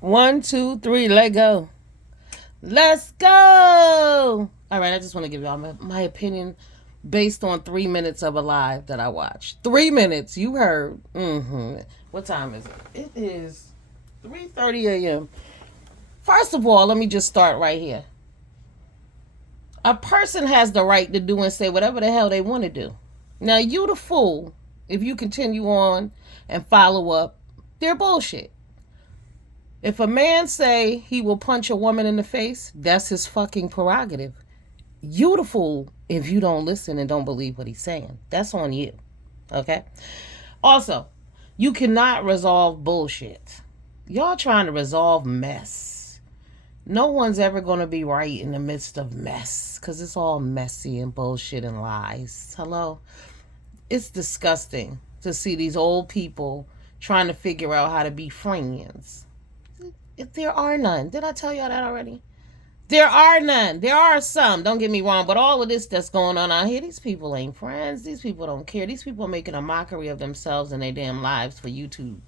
One, two, three, let go. Let's go. All right, I just want to give y'all my opinion based on 3 minutes of a live that I watched. 3 minutes, you heard. What time is it? It is 3:30 a.m. First of all, let me just start right here. A person has the right to do and say whatever the hell they want to do. Now, you the fool if you continue on and follow up their bullshit. If a man say he will punch a woman in the face, that's his fucking prerogative. You the fool if you don't listen and don't believe what he's saying. That's on you. Okay? Also, you cannot resolve bullshit. Y'all trying to resolve mess. No one's ever going to be right in the midst of mess because it's all messy and bullshit and lies. Hello? It's disgusting to see these old people trying to figure out how to be friends. If there are none. Did I tell y'all that already? There are none. There are some, don't get me wrong, but all of this that's going on out here, these people ain't friends. These people don't care. These people are making a mockery of themselves and their damn lives for YouTube.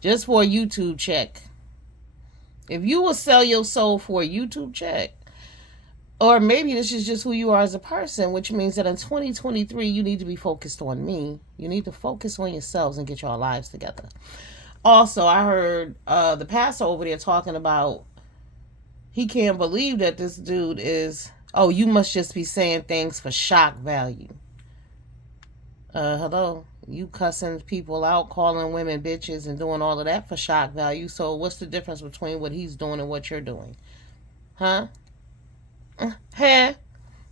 Just for a YouTube check. If you will sell your soul for a YouTube check, or maybe this is just who you are as a person, which means that in 2023, you need to be focused on me. You need to focus on yourselves and get your lives together. Also, I heard the pastor over there talking about he can't believe that this dude is, oh, you must just be saying things for shock value. Hello? You cussing people out, calling women bitches and doing all of that for shock value. So what's the difference between what he's doing and what you're doing? Huh? Huh?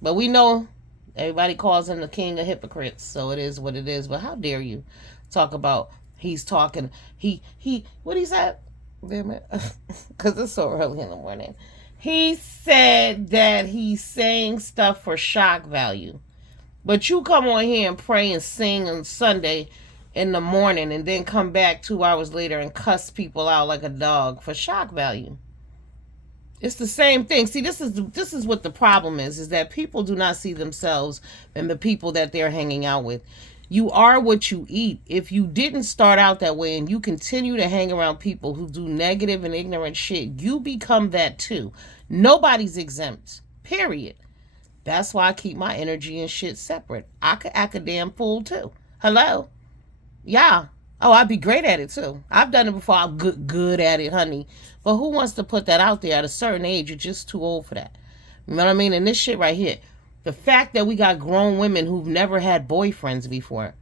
But we know everybody calls him the king of hypocrites. So it is what it is. But how dare you talk about he's talking, what he said? Damn it. Because it's so early in the morning. He said that he's saying stuff for shock value. But you come on here and pray and sing on Sunday in the morning and then come back 2 hours later and cuss people out like a dog for shock value. It's the same thing. See, this is what the problem is that people do not see themselves and the people that they're hanging out with. You are what you eat. If you didn't start out that way and you continue to hang around people who do negative and ignorant shit, you become that too. Nobody's exempt. Period. That's why I keep my energy and shit separate. I could act a damn fool too. Hello? Yeah. Oh, I'd be great at it too. I've done it before. I'm good at it, honey. But who wants to put that out there at a certain age? You're just too old for that. You know what I mean? And this shit right here. The fact that we got grown women who've never had boyfriends before.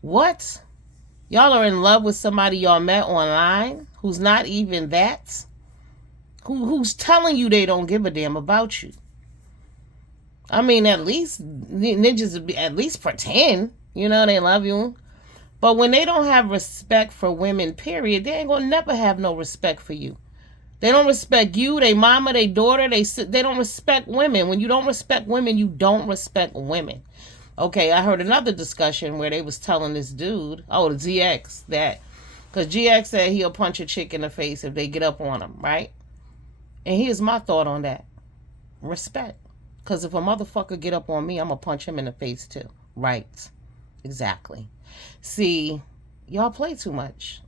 What? Y'all are in love with somebody y'all met online who's not even that? Who's telling you they don't give a damn about you? I mean, at least ninjas at least pretend, they love you. But when they don't have respect for women, period, they ain't gonna never have no respect for you. They don't respect you, they mama, they daughter, they don't respect women. When you don't respect women, you don't respect women. Okay, I heard another discussion where they was telling this dude, the GX, that, because GX said he'll punch a chick in the face if they get up on him, right? And here's my thought on that. Respect. Because if a motherfucker get up on me, I'm going to punch him in the face too. Right. Exactly. See, y'all play too much.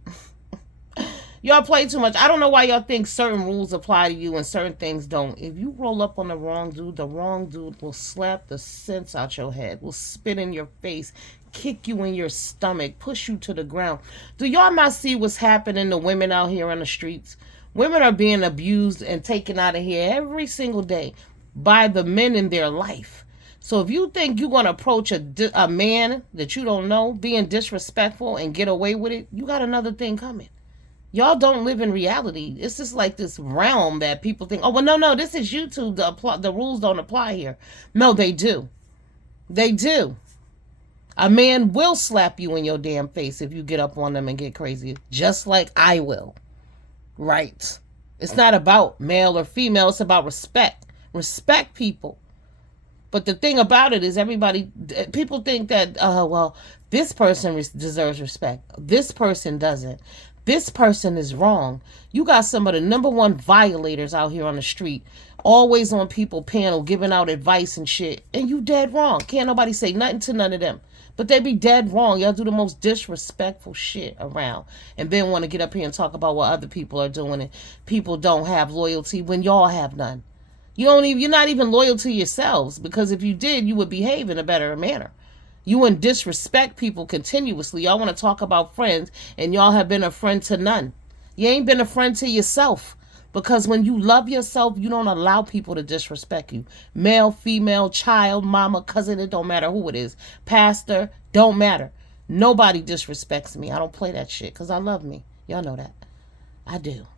Y'all play too much. I don't know why y'all think certain rules apply to you and certain things don't. If you roll up on the wrong dude will slap the sense out your head, will spit in your face, kick you in your stomach, push you to the ground. Do y'all not see what's happening to women out here on the streets? Women are being abused and taken out of here every single day by the men in their life. So if you think you're going to approach a man that you don't know being disrespectful and get away with it, you got another thing coming. Y'all don't live in reality. It's just like this realm that people think, oh, well, no, this is YouTube. The rules don't apply here. No, they do. They do. A man will slap you in your damn face if you get up on them and get crazy, just like I will. Right. It's not about male or female. It's about respect. Respect people. But the thing about it is people think that, this person deserves respect. This person doesn't. This person is wrong. You got some of the number one violators out here on the street, always on people panel, giving out advice and shit. And you dead wrong. Can't nobody say nothing to none of them. But they be dead wrong. Y'all do the most disrespectful shit around. And then want to get up here and talk about what other people are doing and people don't have loyalty when y'all have none. You're not even loyal to yourselves, because if you did, you would behave in a better manner. You wouldn't disrespect people continuously. Y'all want to talk about friends, and y'all have been a friend to none. You ain't been a friend to yourself. Because when you love yourself, you don't allow people to disrespect you. Male, female, child, mama, cousin, it don't matter who it is. Pastor, don't matter. Nobody disrespects me. I don't play that shit because I love me. Y'all know that. I do.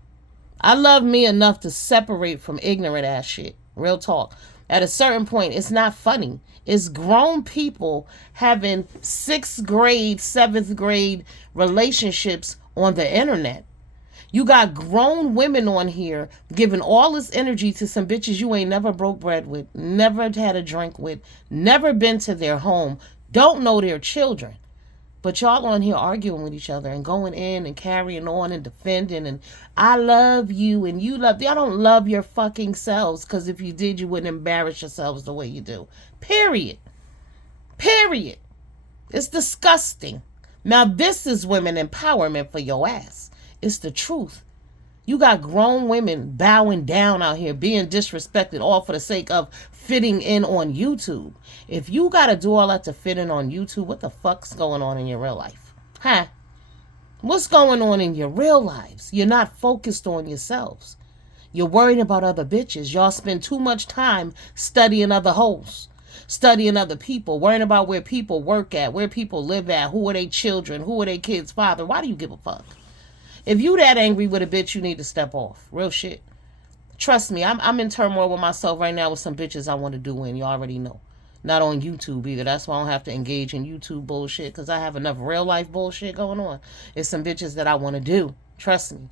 I love me enough to separate from ignorant ass shit. Real talk. At a certain point, it's not funny. It's grown people having 6th grade, 7th grade relationships on the internet. You got grown women on here giving all this energy to some bitches you ain't never broke bread with, never had a drink with, never been to their home, don't know their children. But y'all on here arguing with each other and going in and carrying on and defending and I love you and you love. Y'all don't love your fucking selves, because if you did, you wouldn't embarrass yourselves the way you do. Period. Period. It's disgusting. Now this is women empowerment for your ass. It's the truth. You got grown women bowing down out here, being disrespected, all for the sake of fitting in on YouTube. If you got to do all that to fit in on YouTube, what the fuck's going on in your real life? Huh? What's going on in your real lives? You're not focused on yourselves. You're worried about other bitches. Y'all spend too much time studying other hoes, studying other people, worrying about where people work at, where people live at, who are their children, who are their kids' father. Why do you give a fuck? If you that angry with a bitch, you need to step off. Real shit. Trust me, I'm in turmoil with myself right now with some bitches I want to do in. You already know. Not on YouTube either. That's why I don't have to engage in YouTube bullshit, because I have enough real life bullshit going on. It's some bitches that I want to do. Trust me.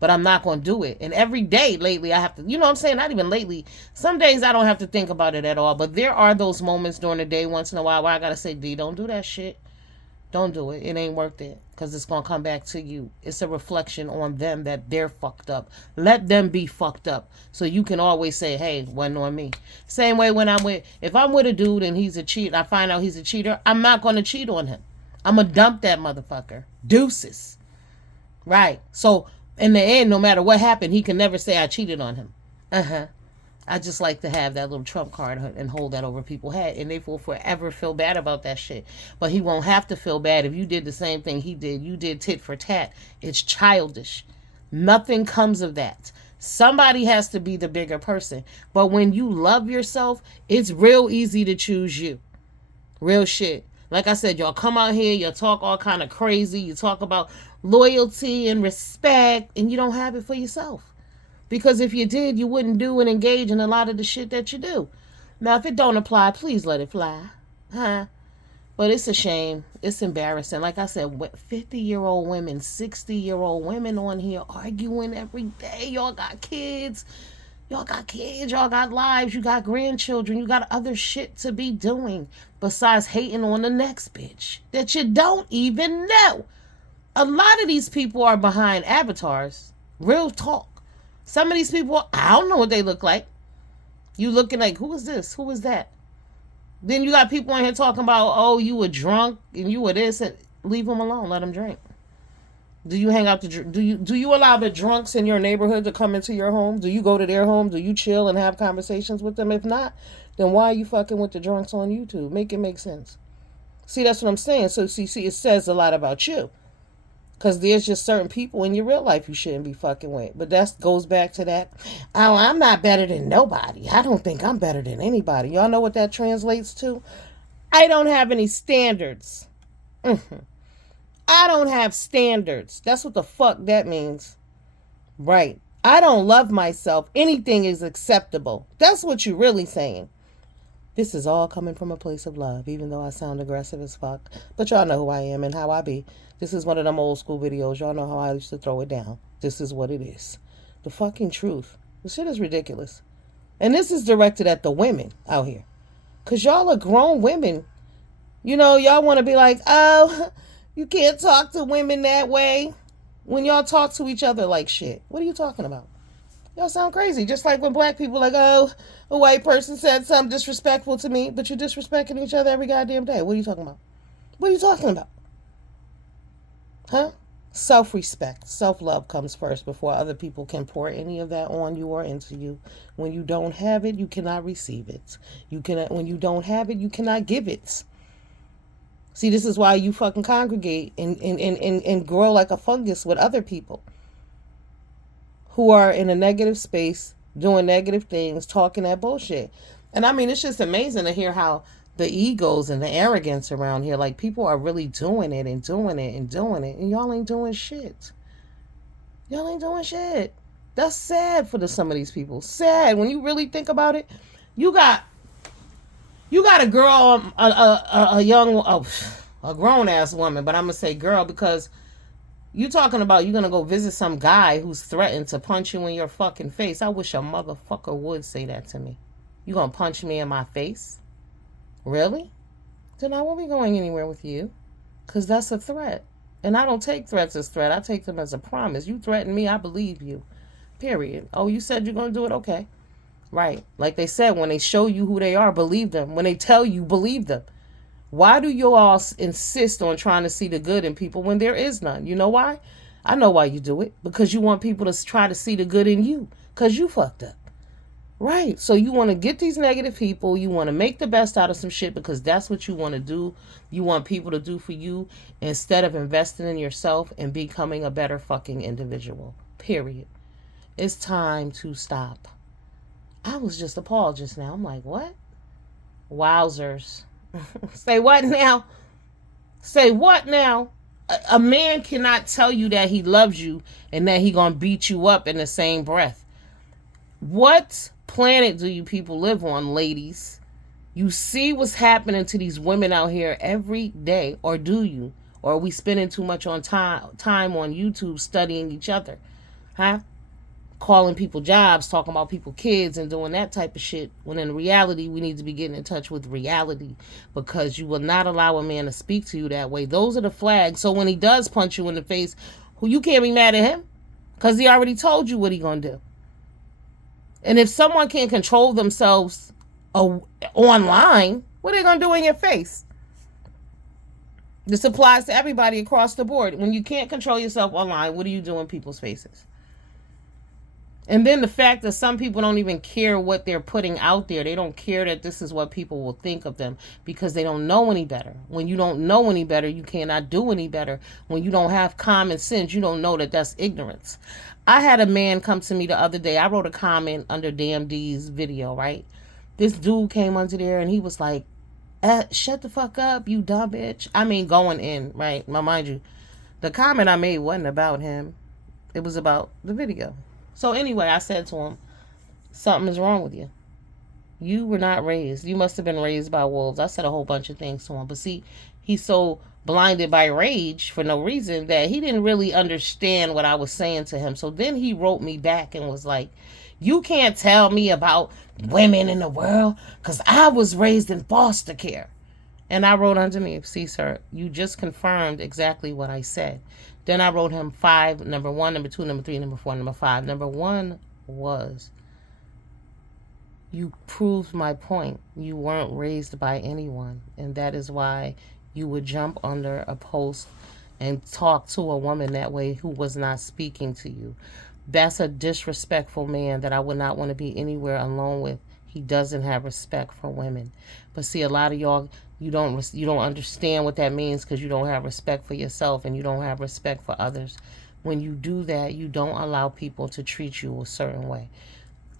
But I'm not going to do it. And every day lately I have to, you know what I'm saying? Not even lately. Some days I don't have to think about it at all. But there are those moments during the day once in a while where I got to say, D, don't do that shit. Don't do it. It ain't worth it, because it's going to come back to you. It's a reflection on them that they're fucked up. Let them be fucked up so you can always say, hey, wasn't on me. Same way when if I'm with a dude and he's a cheat, I find out he's a cheater, I'm not going to cheat on him. I'm going to dump that motherfucker. Deuces. Right. So in the end, no matter what happened, he can never say I cheated on him. I just like to have that little trump card and hold that over people's head, and they will forever feel bad about that shit. But he won't have to feel bad if you did the same thing he did. You did tit for tat. It's childish. Nothing comes of that. Somebody has to be the bigger person. But when you love yourself, it's real easy to choose you. Real shit. Like I said, y'all come out here, y'all talk all kind of crazy. You talk about loyalty and respect, and you don't have it for yourself. Because if you did, you wouldn't do and engage in a lot of the shit that you do. Now, if it don't apply, please let it fly. Huh? But it's a shame. It's embarrassing. Like I said, 50-year-old women, 60-year-old women on here arguing every day. Y'all got kids. Y'all got lives. You got grandchildren. You got other shit to be doing besides hating on the next bitch that you don't even know. A lot of these people are behind avatars. Real talk. Some of these people, I don't know what they look like. You looking like, who is this? Who is that? Then you got people on here talking about, oh, you were drunk and you were this. And leave them alone. Let them drink. Do you hang out do you allow the drunks in your neighborhood to come into your home? Do you go to their home? Do you chill and have conversations with them? If not, then why are you fucking with the drunks on YouTube? Make it make sense. See, that's what I'm saying. So, see, it says a lot about you. Because there's just certain people in your real life you shouldn't be fucking with. But that goes back to that, oh, I'm not better than nobody. I don't think I'm better than anybody. Y'all know what that translates to? I don't have any standards. I don't have standards. That's what the fuck that means. Right. I don't love myself. Anything is acceptable. That's what you're really saying. This is all coming from a place of love, even though I sound aggressive as fuck. But y'all know who I am and how I be. This is one of them old school videos. Y'all know how I used to throw it down. This is what it is. The fucking truth. This shit is ridiculous. And this is directed at the women out here. Because y'all are grown women. You know, y'all want to be like, oh, you can't talk to women that way. When y'all talk to each other like shit. What are you talking about? Y'all sound crazy. Just like when black people like, oh, a white person said something disrespectful to me, but you're disrespecting each other every goddamn day. What are you talking about? What are you talking about? Huh? Self-respect, self-love comes first before other people can pour any of that on you or into you. When you don't have it, you cannot receive it. When you don't have it, you cannot give it. See, this is why you fucking congregate and grow like a fungus with other people who are in a negative space, doing negative things, talking that bullshit. And I mean, it's just amazing to hear how the egos and the arrogance around here, like people are really doing it and doing it and doing it, and y'all ain't doing shit. Y'all ain't doing shit. That's sad for some of these people. Sad when you really think about it. You got a girl, a young, a grown ass woman, but I'm gonna say girl because you talking about you're gonna go visit some guy who's threatened to punch you in your fucking face. I wish a motherfucker would say that to me. You gonna punch me in my face? Really? Then I won't be going anywhere with you. Because that's a threat. And I don't take threats as threat. I take them as a promise. You threaten me, I believe you. Period. Oh, you said you're going to do it? Okay. Right. Like they said, when they show you who they are, believe them. When they tell you, believe them. Why do you all insist on trying to see the good in people when there is none? You know why? I know why you do it. Because you want people to try to see the good in you. Because you fucked up. Right. So you want to get these negative people. You want to make the best out of some shit because that's what you want to do. You want people to do for you instead of investing in yourself and becoming a better fucking individual. Period. It's time to stop. I was just appalled just now. I'm like, what? Wowzers. Say what now? Say what now? A man cannot tell you that he loves you and that he gonna beat you up in the same breath. What planet do you people live on, ladies? You see what's happening to these women out here every day, or do you? Or are we spending too much on time on YouTube studying each other? Huh? Calling people jobs, talking about people kids and doing that type of shit, when in reality we need to be getting in touch with reality, because you will not allow a man to speak to you that way. Those are the flags. So when he does punch you in the face, you can't be mad at him because he already told you what he gonna do. And if someone can't control themselves online, what are they going to do in your face? This applies to everybody across the board. When you can't control yourself online, what do you do in people's faces? And then the fact that some people don't even care what they're putting out there. They don't care that this is what people will think of them because they don't know any better. When you don't know any better, you cannot do any better. When you don't have common sense, you don't know that that's ignorance. I had a man come to me the other day. I wrote a comment under DMD's video, right? This dude came under there and he was like, shut the fuck up, you dumb bitch. I mean, going in, right? Now, mind you, the comment I made wasn't about him. It was about the video. So anyway, I said to him, something is wrong with you. You were not raised. You must have been raised by wolves. I said a whole bunch of things to him. But see, he's so blinded by rage for no reason that he didn't really understand what I was saying to him. So then he wrote me back and was like, you can't tell me about women in the world because I was raised in foster care. And I wrote underneath, see, sir, you just confirmed exactly what I said. Then I wrote him 5, number 1, number 2, number 3, number 4, number 5. Number 1 was, you proved my point. You weren't raised by anyone. And that is why you would jump under a post and talk to a woman that way who was not speaking to you. That's a disrespectful man that I would not want to be anywhere alone with. He doesn't have respect for women. But see, a lot of y'all, you don't understand what that means because you don't have respect for yourself and you don't have respect for others. When you do that, you don't allow people to treat you a certain way.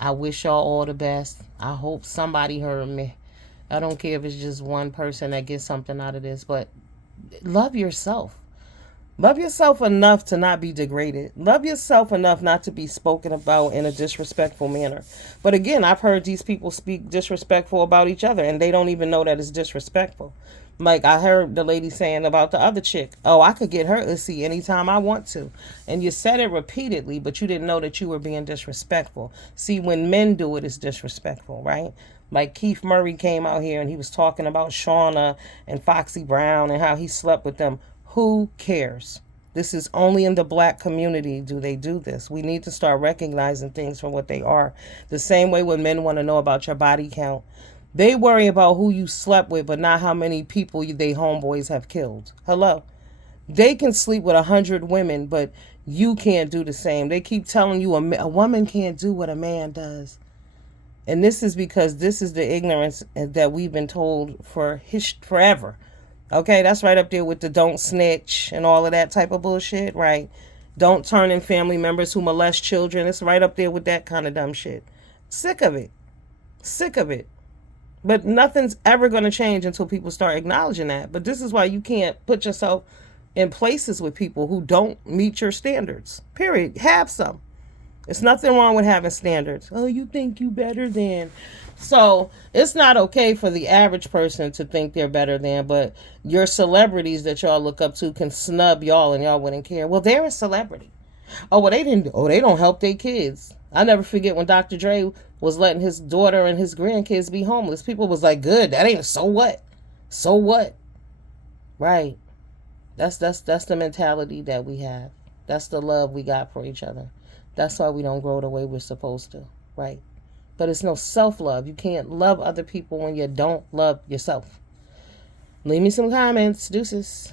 I wish y'all all the best. I hope somebody heard me. I don't care if it's just one person that gets something out of this, but love yourself. Love yourself enough to not be degraded. Love yourself enough not to be spoken about in a disrespectful manner. But again, I've heard these people speak disrespectful about each other and they don't even know that it's disrespectful. Like I heard the lady saying about the other chick, oh, I could get her Ussy anytime I want to. And you said it repeatedly, but you didn't know that you were being disrespectful. See, when men do it, it's disrespectful, right? Like Keith Murray came out here and he was talking about Shauna and Foxy Brown and how he slept with them. Who cares? This is only in the black community do they do this. We need to start recognizing things for what they are. The same way when men want to know about your body count, They worry about who you slept with, but not how many people they homeboys have killed. Hello. They can sleep with 100 women, but you can't do the same. They keep telling you a woman can't do what a man does. And this is because this is the ignorance that we've been told for forever. Okay, that's right up there with the don't snitch and all of that type of bullshit, right? Don't turn in family members who molest children. It's right up there with that kind of dumb shit. Sick of it. Sick of it. But nothing's ever going to change until people start acknowledging that. But this is why you can't put yourself in places with people who don't meet your standards. Period. Have some. There's nothing wrong with having standards. Oh, you think you better than. So it's not okay for the average person to think they're better than, but your celebrities that y'all look up to can snub y'all and y'all wouldn't care. Well, they're a celebrity. Oh, well, they didn't. Oh, they don't help their kids. I never forget when Dr. Dre was letting his daughter and his grandkids be homeless. People was like, good. That ain't so what? So what? Right. That's the mentality that we have. That's the love we got for each other. That's why we don't grow the way we're supposed to, right? But it's no self-love. You can't love other people when you don't love yourself. Leave me some comments. Deuces.